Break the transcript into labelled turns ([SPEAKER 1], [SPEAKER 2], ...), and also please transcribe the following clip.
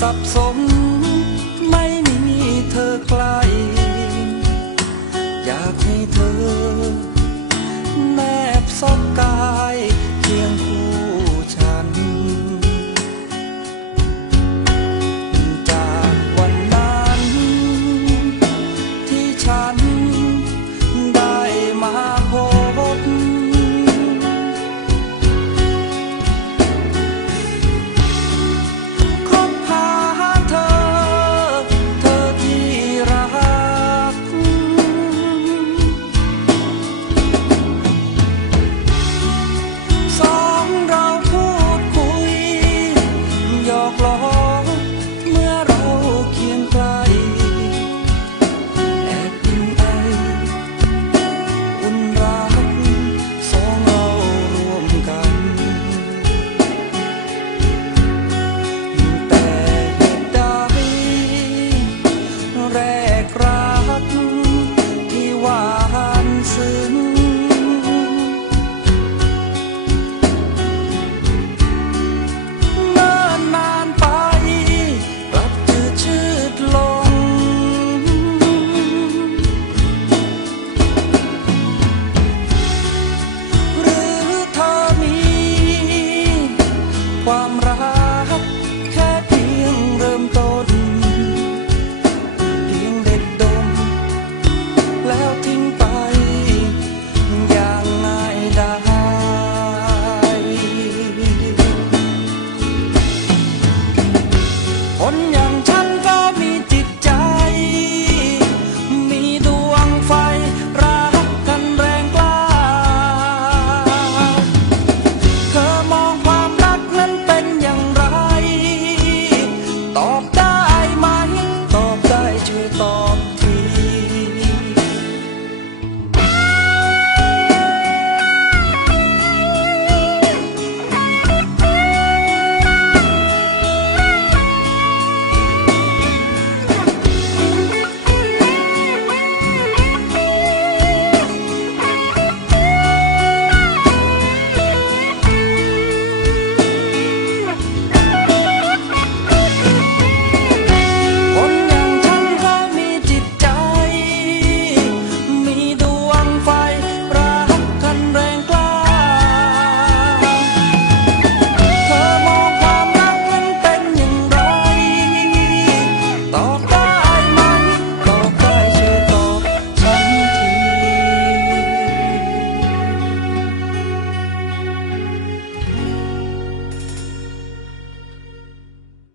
[SPEAKER 1] สับสนไม่มีเธอใกล้ อยากให้เธอแนบสบกาย